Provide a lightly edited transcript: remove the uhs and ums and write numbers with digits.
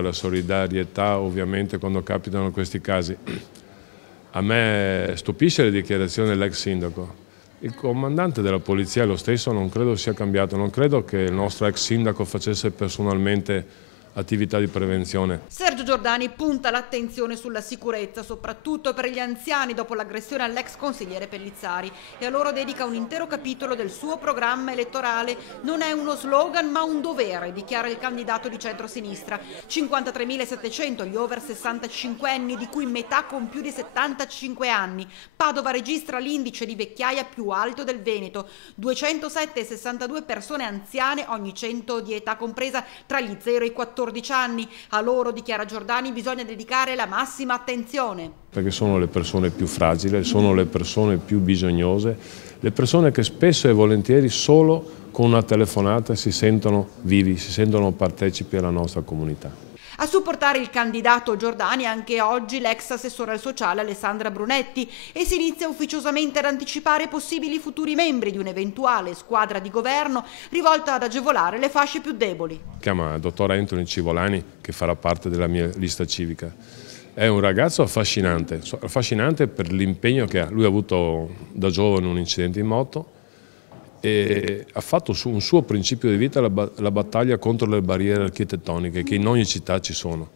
La solidarietà ovviamente quando capitano questi casi. A me stupisce le dichiarazioni dell'ex sindaco. Il comandante della polizia è lo stesso, non credo sia cambiato, non credo che il nostro ex sindaco facesse personalmente attività di prevenzione. Sergio Giordani punta l'attenzione sulla sicurezza, soprattutto per gli anziani dopo l'aggressione all'ex consigliere Pellizzari, e a loro dedica un intero capitolo del suo programma elettorale. Non è uno slogan ma un dovere, dichiara il candidato di centrosinistra. 53.700 gli over 65 anni, di cui metà con più di 75 anni. Padova registra l'indice di vecchiaia più alto del Veneto, 207,62 persone anziane ogni 100 di età compresa tra gli 0 e i 14 anni. A loro, dichiara Giordani, bisogna dedicare la massima attenzione. Perché sono le persone più fragili, sono le persone più bisognose, le persone che spesso e volentieri solo con una telefonata si sentono vivi, si sentono partecipi alla nostra comunità. A supportare il candidato Giordani anche oggi l'ex assessore al sociale Alessandra Brunetti, e si inizia ufficiosamente ad anticipare possibili futuri membri di un'eventuale squadra di governo rivolta ad agevolare le fasce più deboli. Chiama il dottor Anthony Civolani, che farà parte della mia lista civica. È un ragazzo affascinante per l'impegno che ha. Lui ha avuto da giovane un incidente in moto e ha fatto un suo principio di vita la battaglia contro le barriere architettoniche che in ogni città ci sono.